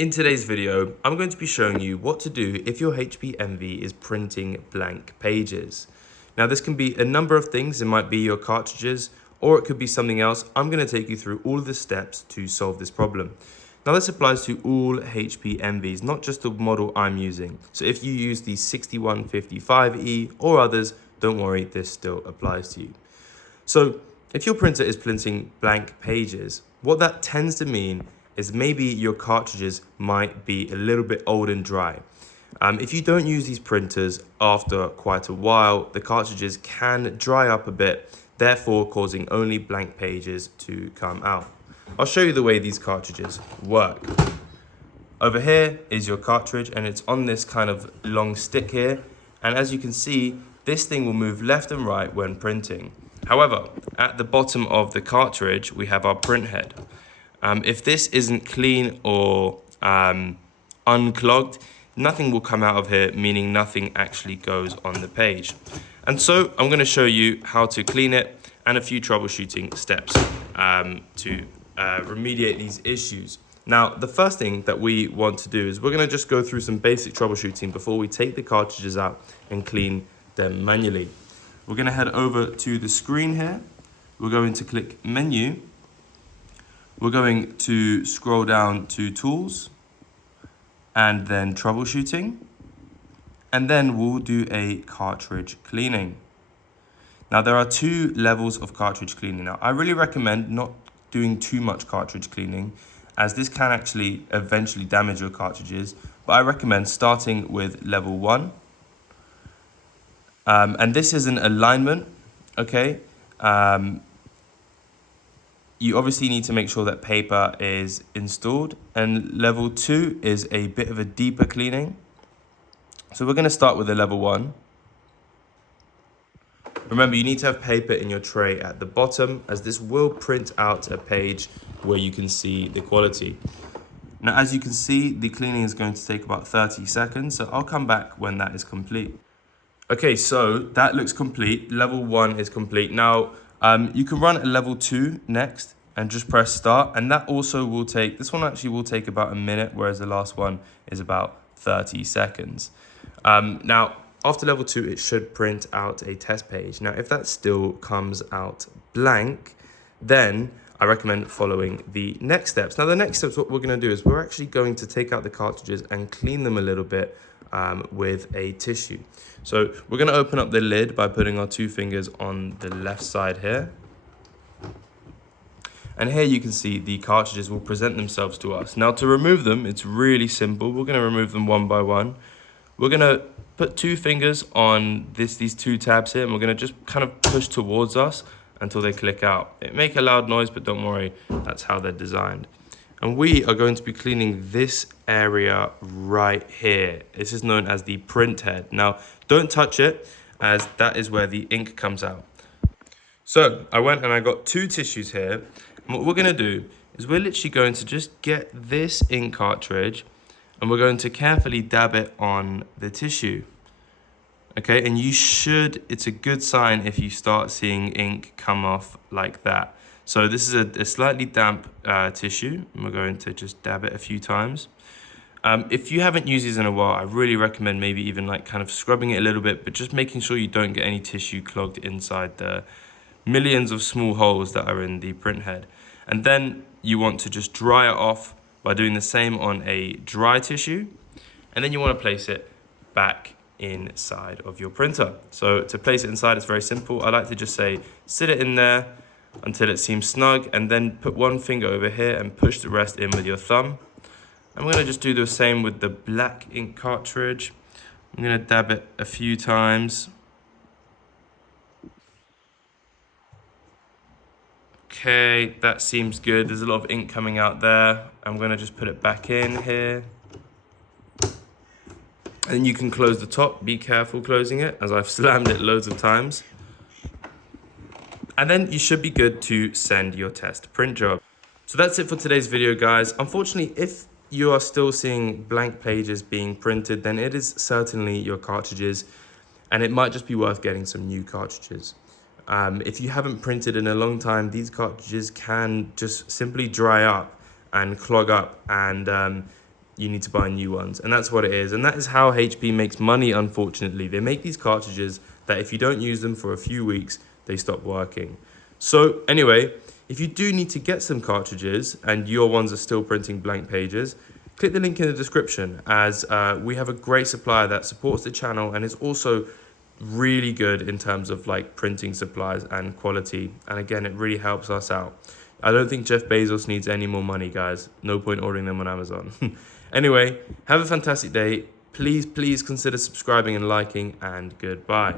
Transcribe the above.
In today's video, I'm going to be showing you what to do if your HP Envy is printing blank pages. Now this can be a number of things. It might be your cartridges or it could be something else. I'm going to take you through all of the steps to solve this problem. Now this applies to all HP Envies, not just the model I'm using. So if you use the 6155E or others, don't worry, this still applies to you. So if your printer is printing blank pages, what that tends to mean is maybe your cartridges might be a little bit old and dry. If you don't use these printers after quite a while, the cartridges can dry up a bit, therefore causing only blank pages to come out. I'll show you the way these cartridges work. Over here is your cartridge and it's on this kind of long stick here. And as you can see, this thing will move left and right when printing. However, at the bottom of the cartridge, we have our print head. If this isn't clean or unclogged, nothing will come out of here, meaning nothing actually goes on the page. And so I'm going to show you how to clean it and a few troubleshooting steps to remediate these issues. Now, the first thing that we want to do is we're going to just go through some basic troubleshooting before we take the cartridges out and clean them manually. We're going to head over to the screen here. We're going to click Menu. We're going to scroll down to Tools and then Troubleshooting. And then we'll do a cartridge cleaning. Now there are two levels of cartridge cleaning. Now I really recommend not doing too much cartridge cleaning as this can actually eventually damage your cartridges. But I recommend starting with level 1. And this is an alignment, okay? You obviously need to make sure that paper is installed, and level 2 is a bit of a deeper cleaning. So we're going to start with a level 1. Remember, you need to have paper in your tray at the bottom, as this will print out a page where you can see the quality. Now, as you can see, the cleaning is going to take about 30 seconds, so I'll come back when that is complete. Okay, so that looks complete. Level 1 is complete. Now, you can run a level 2 next and just press start, and that also will take, this one actually will take about a minute, whereas the last one is about 30 seconds. Now, after level 2, it should print out a test page. Now, if that still comes out blank, then I recommend following the next steps. Now, the next steps, what we're going to do is we're actually going to take out the cartridges and clean them a little bit with a tissue. So we're going to open up the lid by putting our 2 fingers on the left side here. And here you can see the cartridges will present themselves to us. Now to remove them, it's really simple. We're going to remove them one by one. We're going to put 2 fingers on these 2 tabs here, and we're going to just kind of push towards us until they click out. It make a loud noise, but don't worry, that's how they're designed. And we are going to be cleaning this area right here. This is known as the print head. Now, don't touch it, as that is where the ink comes out. So I went and I got 2 tissues here. And what we're going to do is we're literally going to just get this ink cartridge and we're going to carefully dab it on the tissue. Okay, and you should, it's a good sign if you start seeing ink come off like that. So this is a slightly damp tissue, and we're going to just dab it a few times. If you haven't used these in a while, I really recommend maybe even like kind of scrubbing it a little bit, but just making sure you don't get any tissue clogged inside the millions of small holes that are in the print head. And then you want to just dry it off by doing the same on a dry tissue. And then you want to place it back inside of your printer. So to place it inside, it's very simple. I like to just say, sit it in there until it seems snug, and then put 1 finger over here and push the rest in with your thumb. I'm going to just do the same with the black ink cartridge. I'm going to dab it a few times. Okay, that seems good. There's a lot of ink coming out there. I'm going to just put it back in here. And you can close the top. Be careful closing it, as I've slammed it loads of times. And then you should be good to send your test print job. So that's it for today's video, guys. Unfortunately, if you are still seeing blank pages being printed, then it is certainly your cartridges, and it might just be worth getting some new cartridges. If you haven't printed in a long time, these cartridges can just simply dry up and clog up, and you need to buy new ones. And that's what it is. And that is how HP makes money, unfortunately. They make these cartridges that if you don't use them for a few weeks, they stop working. So anyway, if you do need to get some cartridges and your ones are still printing blank pages, click the link in the description, as we have a great supplier that supports the channel and is also really good in terms of like printing supplies and quality. And again, it really helps us out. I don't think Jeff Bezos needs any more money, guys. No point ordering them on Amazon. Anyway, have a fantastic day. Please consider subscribing and liking, and goodbye.